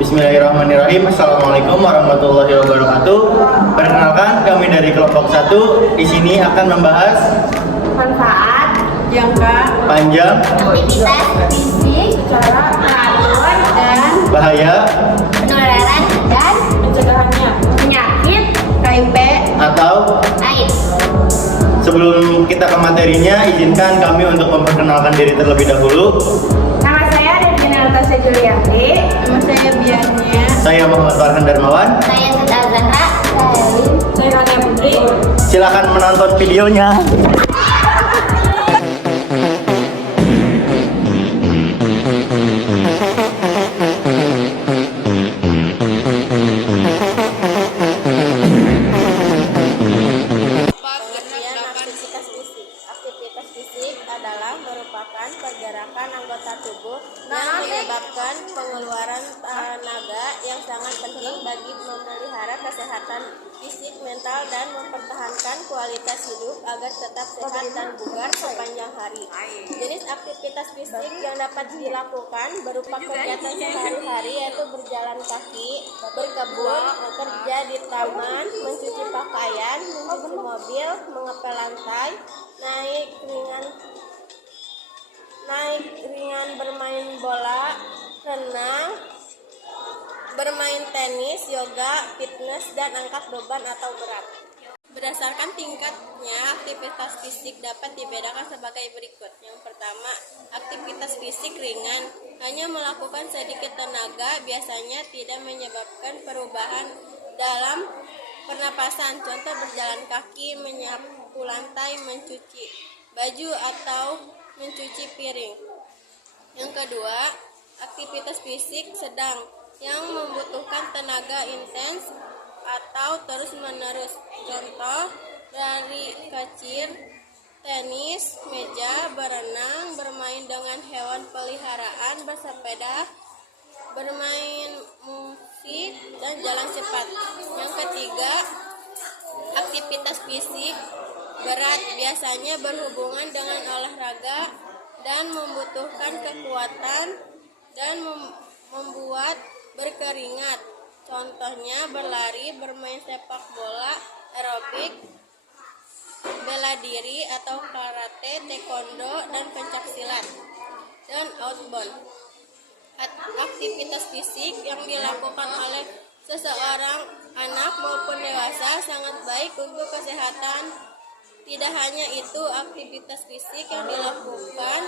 Bismillahirrahmanirrahim. Assalamualaikum warahmatullahi wabarakatuh. Perkenalkan, kami dari kelompok 1 di sini akan membahas manfaat, jangka panjang, aktivitas fisik, cara teratur, dan bahaya, penularan dan pencegahannya, penyakit, HIV, atau AIDS. sebelum kita ke materinya, izinkan kami untuk memperkenalkan diri terlebih dahulu. Nama saya Regina Natasha Juliati. Nama saya Bianya. Saya Muhammad Farhan Darmawan. Saya Sita Zahra. Saya Rania Putri. Silakan menonton videonya. Aktivitas fisik adalah merupakan pergerakan anggota tubuh yang menyebabkan pengeluaran tenaga yang sangat penting bagi memelihara kesehatan fisik, mental, dan mempertahankan kualitas hidup agar tetap sehat dan bugar sepanjang hari. Jenis aktivitas fisik yang dapat dilakukan berupa kegiatan sehari-hari yaitu berjalan kaki, berkebun, bekerja di taman, mencuci pakaian, mencuci mobil, mengepel lantai, naik ringan, bermain bola, renang, bermain tenis, yoga, fitness, dan angkat beban atau berat. Berdasarkan tingkatnya, aktivitas fisik dapat dibedakan sebagai berikut. Yang pertama, aktivitas fisik ringan, hanya melakukan sedikit tenaga, biasanya tidak menyebabkan perubahan dalam pernapasan. Contoh berjalan kaki, menyapu lantai, mencuci baju, atau mencuci piring. Yang kedua, aktivitas fisik sedang yang membutuhkan tenaga intens atau terus-menerus. Contoh dari kecil, tenis, meja, berenang, bermain dengan hewan peliharaan, bersepeda, bermain musik, dan jalan cepat. Yang ketiga, aktivitas fisik berat biasanya berhubungan dengan olahraga dan membutuhkan kekuatan dan membuat berkeringat. Contohnya berlari, bermain sepak bola, aerobik, bela diri atau karate, taekwondo, dan pencaksilat. Dan outbound, aktivitas fisik yang dilakukan oleh seseorang, anak maupun dewasa, sangat baik untuk kesehatan. Tidak hanya itu, aktivitas fisik yang dilakukan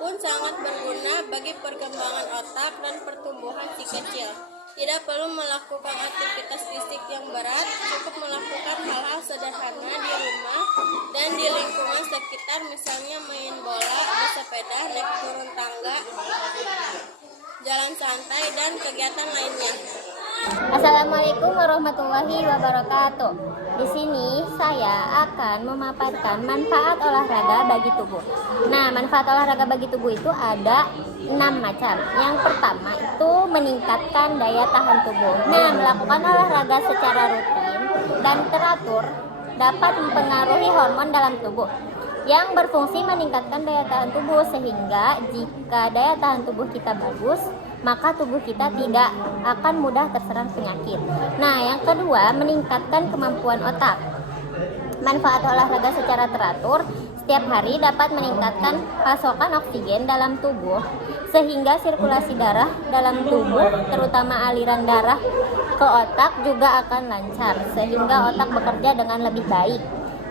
pun sangat berguna bagi perkembangan otak dan pertumbuhan si kecil. Tidak perlu melakukan aktivitas fisik yang berat, cukup melakukan hal-hal sederhana di rumah dan di lingkungan sekitar, misalnya main bola, bersepeda, naik turun tangga, jalan santai, dan kegiatan lainnya. Assalamualaikum warahmatullahi wabarakatuh. Di sini saya akan memaparkan manfaat olahraga bagi tubuh. Nah, manfaat olahraga bagi tubuh itu ada 6 macam. Yang pertama itu meningkatkan daya tahan tubuh. Nah, melakukan olahraga secara rutin dan teratur dapat mempengaruhi hormon dalam tubuh yang berfungsi meningkatkan daya tahan tubuh, sehingga jika daya tahan tubuh kita bagus, maka tubuh kita tidak akan mudah terserang penyakit. Nah, yang kedua, meningkatkan kemampuan otak. Manfaat olahraga secara teratur setiap hari dapat meningkatkan pasokan oksigen dalam tubuh, sehingga sirkulasi darah dalam tubuh, terutama aliran darah ke otak, juga akan lancar, sehingga otak bekerja dengan lebih baik.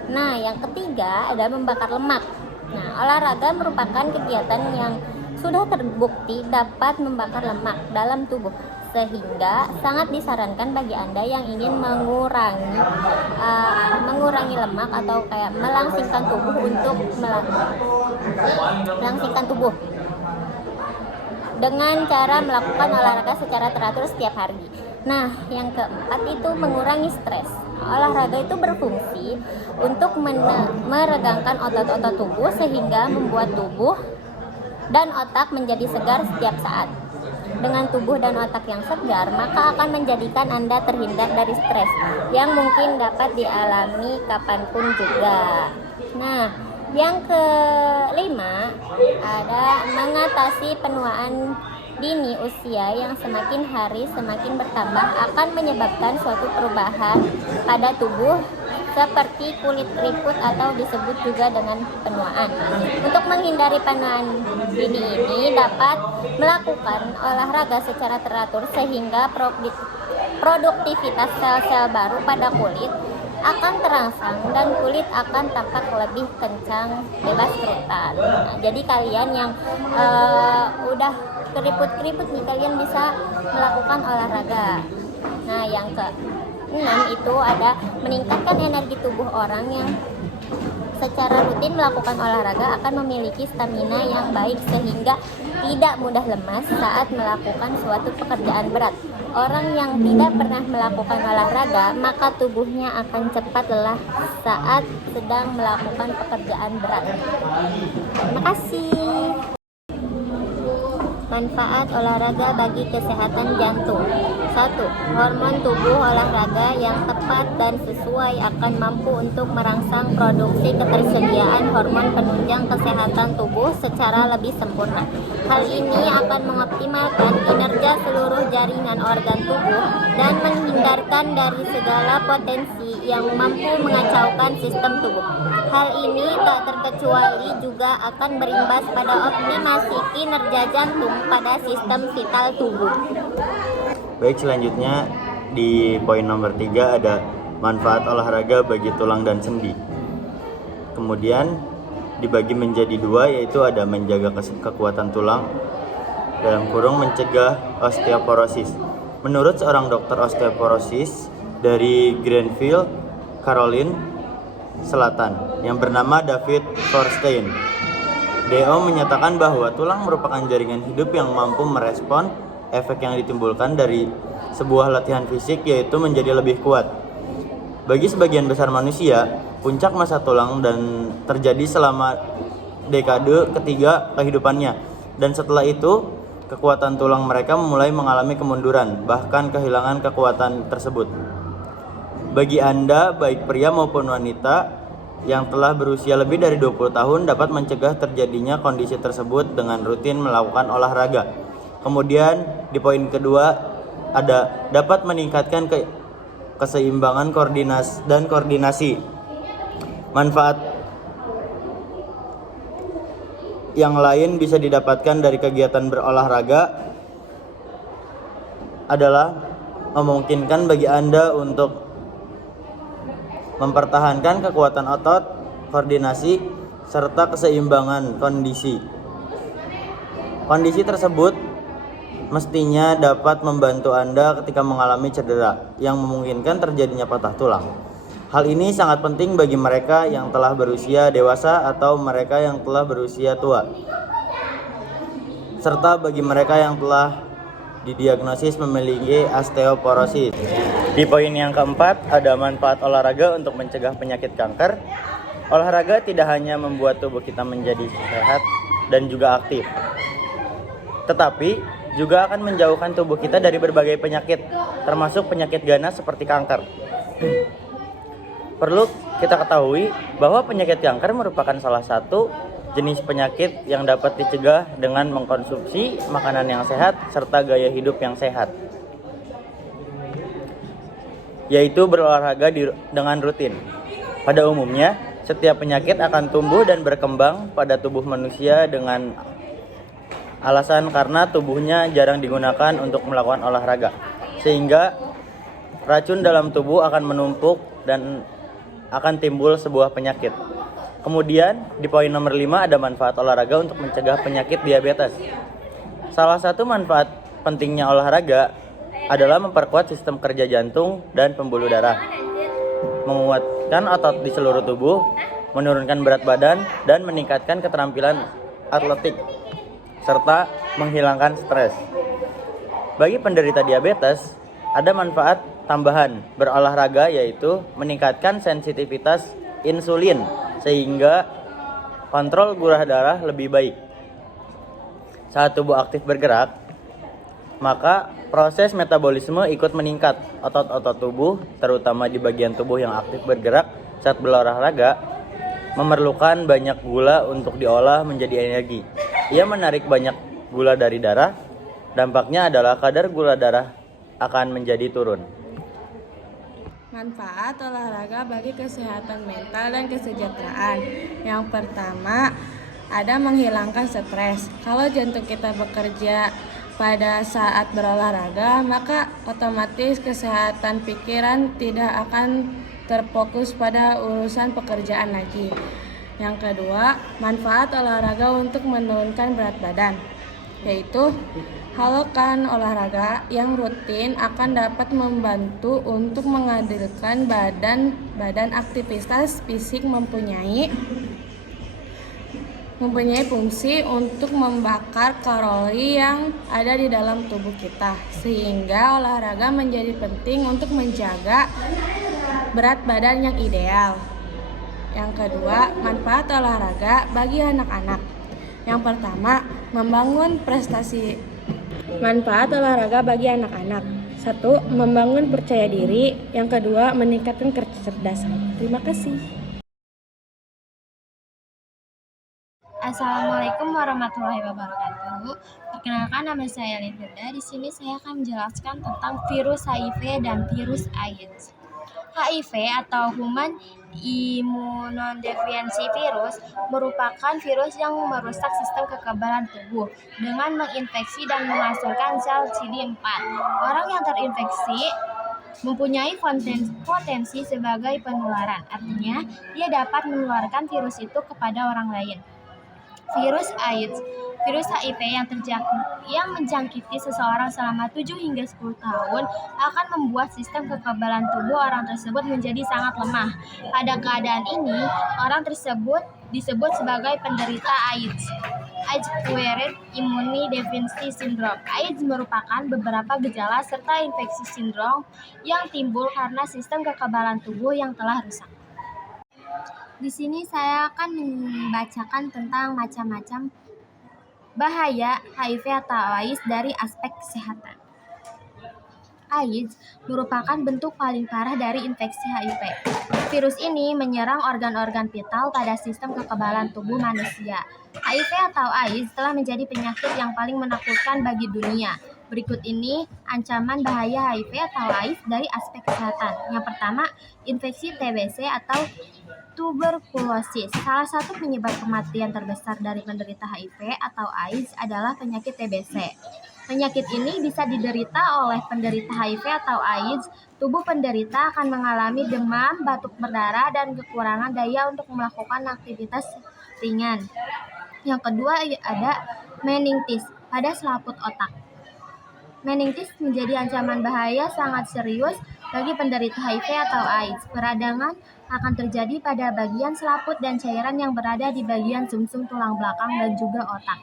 Nah, yang ketiga adalah membakar lemak. Nah, olahraga merupakan kegiatan yang sudah terbukti dapat membakar lemak dalam tubuh, sehingga sangat disarankan bagi Anda yang ingin mengurangi lemak atau kayak melangsingkan tubuh untuk melangsingkan tubuh dengan cara melakukan olahraga secara teratur setiap hari. Nah, yang keempat itu mengurangi stres. Olahraga itu berfungsi untuk meregangkan otot-otot tubuh, sehingga membuat tubuh dan otak menjadi segar setiap saat. Dengan tubuh dan otak yang segar, maka akan menjadikan Anda terhindar dari stres yang mungkin dapat dialami kapanpun juga. Nah, yang kelima ada mengatasi penuaan dini usia yang semakin hari semakin bertambah akan menyebabkan suatu perubahan pada tubuh seperti kulit keriput atau disebut juga dengan penuaan. Untuk menghindari penuaan dini ini dapat melakukan olahraga secara teratur sehingga produktivitas sel-sel baru pada kulit akan terangsang dan kulit akan tampak lebih kencang, bebas kerutan. Nah, jadi kalian yang udah keriput-keriput nih, kalian bisa melakukan olahraga. Nah, yang ke-6 itu ada meningkatkan energi tubuh. Orang yang secara rutin melakukan olahraga akan memiliki stamina yang baik sehingga tidak mudah lemas saat melakukan suatu pekerjaan berat. Orang yang tidak pernah melakukan olahraga, maka tubuhnya akan cepat lelah saat sedang melakukan pekerjaan berat. Terima kasih. Manfaat olahraga bagi kesehatan jantung. 1. Hormon tubuh olahraga yang tepat dan sesuai akan mampu untuk merangsang produksi ketersediaan hormon penunjang kesehatan tubuh secara lebih sempurna. Hal ini akan mengoptimalkan kinerja seluruh jaringan organ tubuh dan menghindarkan dari segala potensi yang mampu mengacaukan sistem tubuh. Hal ini tak terkecuali juga akan berimbas pada optimasi kinerja jantung pada sistem vital tubuh. Baik, selanjutnya di poin nomor 3 ada manfaat olahraga bagi tulang dan sendi. Kemudian dibagi menjadi 2, yaitu ada menjaga kekuatan tulang dalam kurung mencegah osteoporosis. Menurut seorang dokter osteoporosis dari Greenville, Caroline Selatan yang bernama David Thorstein, DO menyatakan bahwa tulang merupakan jaringan hidup yang mampu merespon efek yang ditimbulkan dari sebuah latihan fisik, yaitu menjadi lebih kuat. Bagi sebagian besar manusia, puncak masa tulang dan terjadi selama dekade ketiga kehidupannya, dan setelah itu kekuatan tulang mereka mulai mengalami kemunduran, bahkan kehilangan kekuatan tersebut. Bagi Anda, baik pria maupun wanita yang telah berusia lebih dari 20 tahun dapat mencegah terjadinya kondisi tersebut dengan rutin melakukan olahraga. Kemudian di poin kedua ada dapat meningkatkan keseimbangan koordinasi. Manfaat yang lain bisa didapatkan dari kegiatan berolahraga adalah memungkinkan bagi Anda untuk mempertahankan kekuatan otot, koordinasi, serta keseimbangan kondisi. Kondisi tersebut mestinya dapat membantu Anda ketika mengalami cedera yang memungkinkan terjadinya patah tulang. Hal ini sangat penting bagi mereka yang telah berusia dewasa atau mereka yang telah berusia tua, serta bagi mereka yang telah didiagnosis memiliki osteoporosis. Di poin yang keempat ada manfaat olahraga untuk mencegah penyakit kanker. Olahraga tidak hanya membuat tubuh kita menjadi sehat dan juga aktif, tetapi juga akan menjauhkan tubuh kita dari berbagai penyakit, termasuk penyakit ganas seperti kanker. Perlu kita ketahui bahwa penyakit kanker merupakan salah satu jenis penyakit yang dapat dicegah dengan mengkonsumsi makanan yang sehat serta gaya hidup yang sehat, yaitu berolahraga dengan rutin. Pada umumnya, setiap penyakit akan tumbuh dan berkembang pada tubuh manusia dengan alasan karena tubuhnya jarang digunakan untuk melakukan olahraga, sehingga racun dalam tubuh akan menumpuk dan akan timbul sebuah penyakit. Kemudian di poin nomor 5 ada manfaat olahraga untuk mencegah penyakit diabetes. Salah satu manfaat pentingnya olahraga adalah memperkuat sistem kerja jantung dan pembuluh darah, menguatkan otot di seluruh tubuh, menurunkan berat badan, dan meningkatkan keterampilan atletik, serta menghilangkan stres. Bagi penderita diabetes, ada manfaat tambahan berolahraga, yaitu meningkatkan sensitivitas insulin sehingga kontrol gula darah lebih baik. Saat tubuh aktif bergerak, maka proses metabolisme ikut meningkat. Otot-otot tubuh, terutama di bagian tubuh yang aktif bergerak saat berolahraga, memerlukan banyak gula untuk diolah menjadi energi. Ia menarik banyak gula dari darah Dampaknya adalah kadar gula darah akan menjadi turun. Manfaat olahraga bagi kesehatan mental dan kesejahteraan. Yang pertama, ada menghilangkan stres. Kalau jantung kita bekerja pada saat berolahraga, maka otomatis kesehatan pikiran tidak akan terfokus pada urusan pekerjaan lagi. Yang kedua, manfaat olahraga untuk menurunkan berat badan, yaitu halakan olahraga yang rutin akan dapat membantu untuk menghadirkan badan aktivitas fisik mempunyai fungsi untuk membakar kalori yang ada di dalam tubuh kita, sehingga olahraga menjadi penting untuk menjaga berat badan yang ideal. Yang kedua, manfaat olahraga bagi anak-anak. Yang pertama, membangun prestasi. Manfaat olahraga bagi anak-anak. 1. Membangun percaya diri. Yang kedua, meningkatkan kecerdasan. Terima kasih. Assalamualaikum warahmatullahi wabarakatuh. Perkenalkan, nama saya Linda. Di sini saya akan menjelaskan tentang virus HIV dan virus AIDS. HIV atau Human Immunodeficiency Virus merupakan virus yang merusak sistem kekebalan tubuh dengan menginfeksi dan menghasilkan sel CD4. Orang yang terinfeksi mempunyai potensi sebagai penularan, artinya dia dapat menularkan virus itu kepada orang lain. Virus AIDS. Virus HIV yang menjangkiti seseorang selama 7 hingga 10 tahun akan membuat sistem kekebalan tubuh orang tersebut menjadi sangat lemah. Pada keadaan ini, orang tersebut disebut sebagai penderita AIDS. AIDS-acquired immunodeficiency syndrome. AIDS merupakan beberapa gejala serta infeksi sindrom yang timbul karena sistem kekebalan tubuh yang telah rusak. Di sini saya akan membacakan tentang macam-macam bahaya HIV atau AIDS dari aspek kesehatan. AIDS merupakan bentuk paling parah dari infeksi HIV. Virus ini menyerang organ-organ vital pada sistem kekebalan tubuh manusia. HIV atau AIDS telah menjadi penyakit yang paling menakutkan bagi dunia. Berikut ini ancaman bahaya HIV atau AIDS dari aspek kesehatan. Yang pertama, infeksi TBC atau tuberkulosis. Salah satu penyebab kematian terbesar dari penderita HIV atau AIDS adalah penyakit TBC. Penyakit ini bisa diderita oleh penderita HIV atau AIDS. Tubuh penderita akan mengalami demam, batuk berdarah, dan kekurangan daya untuk melakukan aktivitas ringan. Yang kedua ada meningitis pada selaput otak. Meningitis menjadi ancaman bahaya sangat serius bagi penderita HIV atau AIDS. Peradangan akan terjadi pada bagian selaput dan cairan yang berada di bagian sumsum tulang belakang dan juga otak.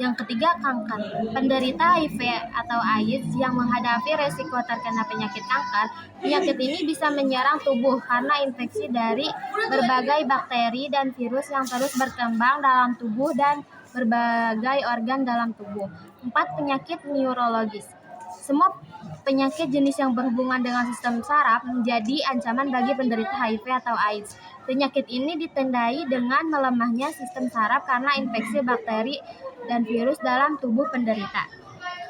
Yang ketiga, kanker. Penderita HIV atau AIDS yang menghadapi resiko terkena penyakit kanker, penyakit ini bisa menyerang tubuh karena infeksi dari berbagai bakteri dan virus yang terus berkembang dalam tubuh dan berbagai organ dalam tubuh. 4. Penyakit neurologis. Semua penyakit jenis yang berhubungan dengan sistem saraf menjadi ancaman bagi penderita HIV atau AIDS. Penyakit ini ditandai dengan melemahnya sistem saraf karena infeksi bakteri dan virus dalam tubuh penderita.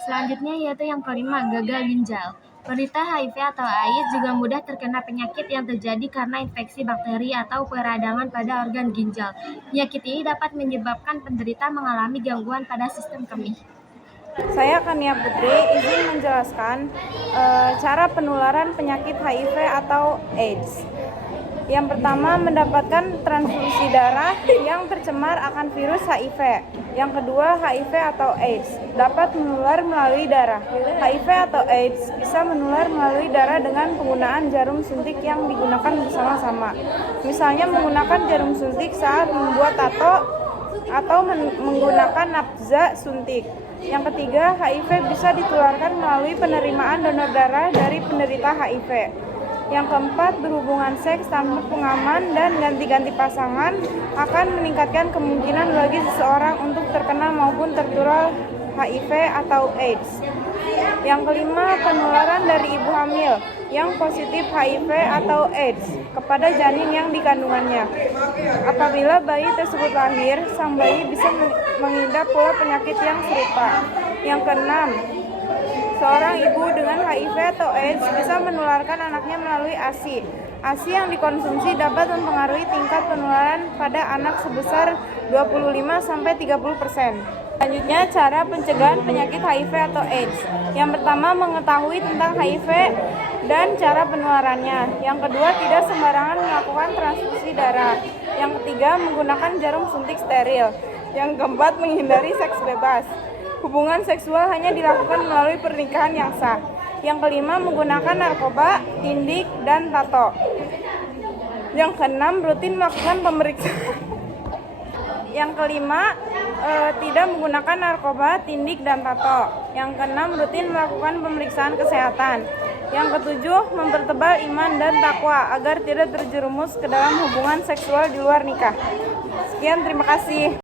Selanjutnya yaitu yang kelima, gagal ginjal. Penderita HIV atau AIDS juga mudah terkena penyakit yang terjadi karena infeksi bakteri atau peradangan pada organ ginjal. Penyakit ini dapat menyebabkan penderita mengalami gangguan pada sistem kemih. Saya Kania Putri izin menjelaskan cara penularan penyakit HIV atau AIDS. Yang pertama, mendapatkan transfusi darah yang tercemar akan virus HIV. Yang kedua, HIV atau AIDS dapat menular melalui darah. HIV atau AIDS bisa menular melalui darah dengan penggunaan jarum suntik yang digunakan bersama-sama. Misalnya menggunakan jarum suntik saat membuat tato atau menggunakan nafza suntik. Yang ketiga, HIV bisa ditularkan melalui penerimaan donor darah dari penderita HIV. Yang keempat, berhubungan seks tanpa pengaman dan ganti-ganti pasangan akan meningkatkan kemungkinan bagi seseorang untuk terkena maupun tertular HIV atau AIDS. Yang kelima, penularan dari ibu hamil yang positif HIV atau AIDS kepada janin yang dikandungannya. Apabila bayi tersebut lahir, sang bayi bisa mengidap pula penyakit yang serupa. Yang keenam, Seorang ibu dengan HIV atau AIDS bisa menularkan anaknya melalui ASI. ASI yang dikonsumsi dapat mempengaruhi tingkat penularan pada anak sebesar 25-30%. Selanjutnya, cara pencegahan penyakit HIV atau AIDS. Yang pertama, mengetahui tentang HIV dan cara penularannya. Yang kedua, tidak sembarangan melakukan transfusi darah. Yang ketiga, menggunakan jarum suntik steril. Yang keempat, menghindari seks bebas. Hubungan seksual hanya dilakukan melalui pernikahan yang sah. Yang kelima, menggunakan narkoba, tindik, dan tato. Yang keenam, rutin melakukan pemeriksaan. Yang kelima, tidak menggunakan narkoba, tindik, dan tato. Yang keenam, rutin melakukan pemeriksaan kesehatan. Yang ketujuh, mempertebal iman dan takwa agar tidak terjerumus ke dalam hubungan seksual di luar nikah. Sekian, terima kasih.